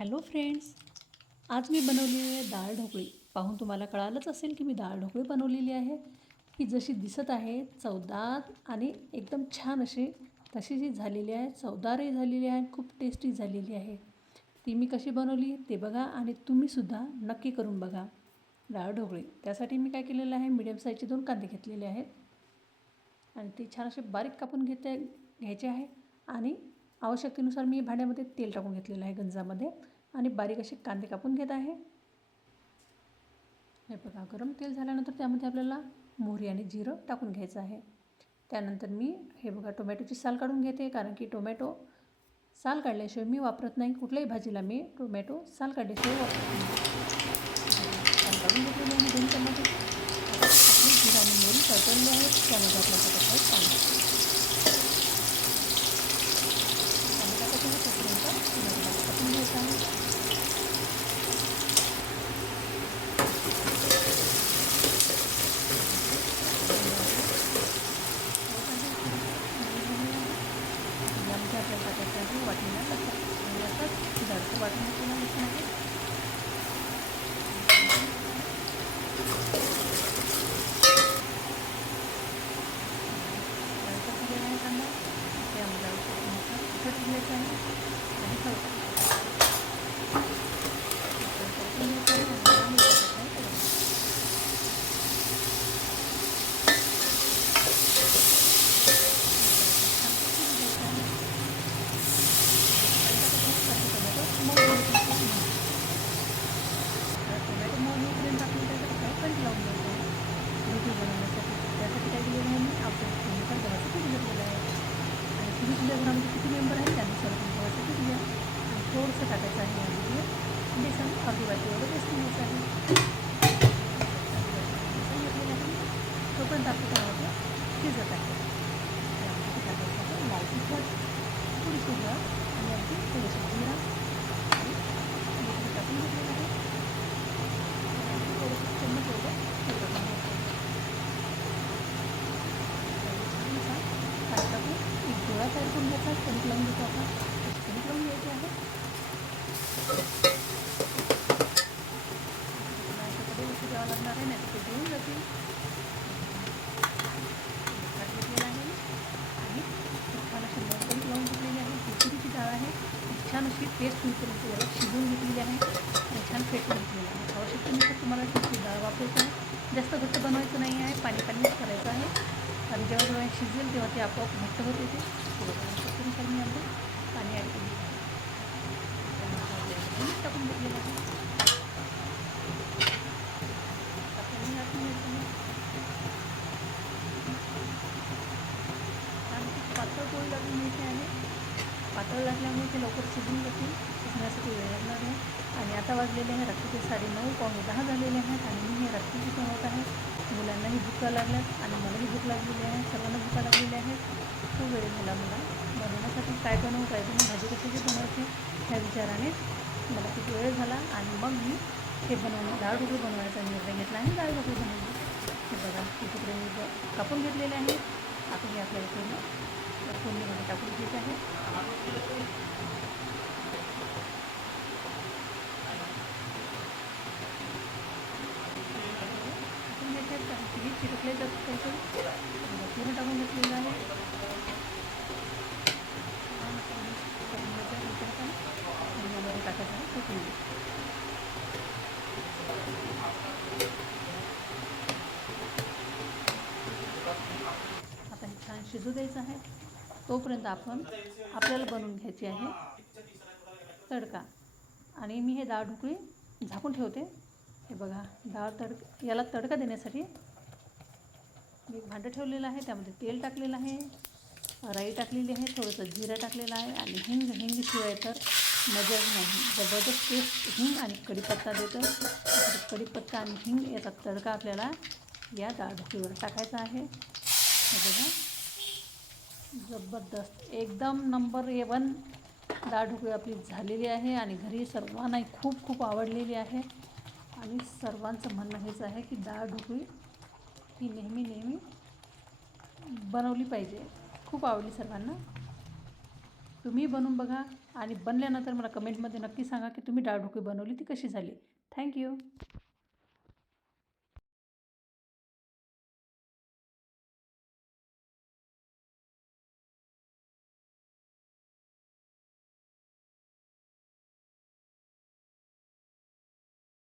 Hello friends, आज मी बनवलेली आहे डाळ ढोकळी. पाहून तुम्हाला कळालंच असेल की मी डाळ ढोकळी बनवलेली आहे. ही जशी दिसत आहे चवदार आणि एकदम छान अशी तशी जी झालेली आहे, चवदारही झालेली आहे, खूप टेस्टी झालेली आहे. ती मी कशी बनवली ते बघा आणि तुम्हीसुद्धा नक्की करून बघा डाळ ढोकळी. त्यासाठी मी काय केलेलं आहे, मीडियम साईजचे 2 कांदे घेतलेले आहेत आणि ते छान असे बारीक कापून घ्यायचे आहे. आणि आवश्यकतेनुसार मी भांड्यामध्ये तेल टाकून घेतलेलं आहे गंजामध्ये आणि बारीक असे कांदे कापून घेत आहे. हे बघा, गरम तेल झाल्यानंतर त्यामध्ये आपल्याला मोहरी आणि जिरं टाकून घ्यायचं आहे. त्यानंतर मी हे बघा टोमॅटोची साल काढून घेते, कारण की टोमॅटो साल काढल्याशिवाय मी वापरत नाही. कुठल्याही भाजीला मी टोमॅटो साल काढल्याशिवाय वापरत नाही. साल काढून घेतलेली आहे 2 चमचे. आपली जिरं आणि मोहरी तडतडली आहेत, त्यामध्ये आपल्याला टाकायचं आहे कांदा. कांदा टाकायचं आहे तोपर्यंत टोमॅटो टाकून घ्यायचा आहे. यामध्ये आपल्याला टाकायचं आहे वाटणीला लसूण आणि असंच जाडसर वाटून घेतलेलं लसूण आहे. जाडसर दिलेला आहे कांदा. त्यामध्ये आवश्यकतेनुसार तिखट घ्यायचं आहे आणि हळद परतून घ्यायचं आहे आणि चांगलं टाकायचं आहे त्याला. टोमॅटो मऊ होईपर्यंत आपण त्याच्यात काही कणिक लावून घ्यायचं आहे ढोकळी बनवण्यासाठी. त्यासाठी काय केलेलं आहे, मी आवश्यकतेनुसार गव्हाचं पीठ घेतलेलं आहे आणि तुम्ही तुमच्या घरामध्ये किती मेंबर आहेत त्यानुसार तुम्ही गव्हाचं पीठ घ्या आणि थोडंसं टाकायचं आहे यामध्ये बेसन. अर्धी वाटी एवढं बेसन घ्यायचं आहे. अर्धी वाटी बेसन घेतलेलं आहे. तोपर्यंत आपलं टोमॅटो शिजत आहे. त्यामध्ये टाकायचं आहे लाल तिखट, थोडीशी हळद आणि अगदी थोडंसं जिरा आणि मीठ टाकून घेतलेलं आहे. थोडंसं चम्मच एवढं तेल टाकून घ्यायचं आहे. छान पाणी टाकून एक गोळा तयार करून घ्यायचा. कणिक लावून घेतो आपण, कणिक लावून घ्यायची आहे. याच्याकडे लक्ष द्यावं लागणार आहे, नाही तर ते जळून जातील. ताट घेतलेलं आहे आणि छान अशी कणिक लावून घेतलेली आहे. तुरीची डाळ आहे, छान अशी पेस्ट होईपर्यंत याला शिजवून घेतलेली आहे आणि छान फेटून घेतलेलं आहे. आवश्यकतेनुसार तुम्हाला तुरीची डाळ वापरायची आहे. जास्त घट्ट बनवायचं नाही आहे, पाणी पाणीच करायचं आहे आणि जेव्हा जेव्हा शिजेल तेव्हा ते आपोआप घट्ट होत येते. आवश्यकतेनुसार मी आता पाणी ॲड केलेलं आहे. मीठ टाकून घेतलेलं आहे. आपल्याला टाकून घ्यायचं आहे. छान पातळ पोळी लागून घ्यायची आहे. पातळ लागल्यामुळे ते लवकर शिजून जातील, शिजण्यासाठी वेळ लागणार आहे. आणि आता वाजलेले आहे रात्रीचे 9:30 पावणे 10 झालेले आहेत आणि मी हे रात्रीची बनवत आहे. मुलांनाही भूका लागल्यात आणि मलाही भूक लागलेली आहे. सर्वांना भूका लागलेली आहे. खूप वेळ झाला मला बनवण्यासाठी. काय बनवू भाजी कशाची बनवायची ह्या विचाराने मला खूप वेळ झाला आणि मग मी हे डाळ ढोकळी बनवण्याचा निर्णय घेतला आणि डाळ ढोकळी बनवली. हे बघा, हे तुकडे मी कापून घेतलेले आहेत. आता हे आपल्याला पूर्ण फोडणीमध्ये टाकून घ्यायचे आहे. टाकून घ्यायचे आहेत कारण की चिरकले जातात काहीतरी. पूर्ण टाकून घेतलेलं आहे. आणि यामध्ये टाकायचं आहे कोथिंबीर. आता हे छान शिजू द्यायचं आहे. तोपर्यंत आपल्याला बनवून घ्यायची आहे तडका. आणि मी हे डाळ ढोकळी झाकून ठेवते. हे बघा, याला तडका देण्यासाठी मी एक भांडं ठेवलेलं आहे. त्यामध्ये तेल टाकलेलं आहे, राई टाकलेली आहे, थोडंसं जिरं टाकलेलं आहे आणि हिंगशिवाय तर मजाच नाही. जबरदस्त टेस्ट हिंग आणि कढीपत्ता देतं. कढीपत्ता आणि हिंग याचा तडका आपल्याला या डाळ ढोकळीवर टाकायचा आहे. हे बघा, जबरदस्त एकदम नंबर 1 डाळ ढोकळी आपली झालेली आहे आणि घरी सर्वांनाही खूप खूप आवडलेली आहे. आणि सर्वांचं म्हणणं हेच आहे की डाळ ढोकळी ही नेहमी बनवली पाहिजे. खूप आवडली सर्वांना. तुम्ही बनवून बघा आणि बनल्यानंतर मला कमेंटमध्ये नक्की सांगा की तुम्ही डाळ ढोकळी बनवली ती कशी झाली. थँक्यू.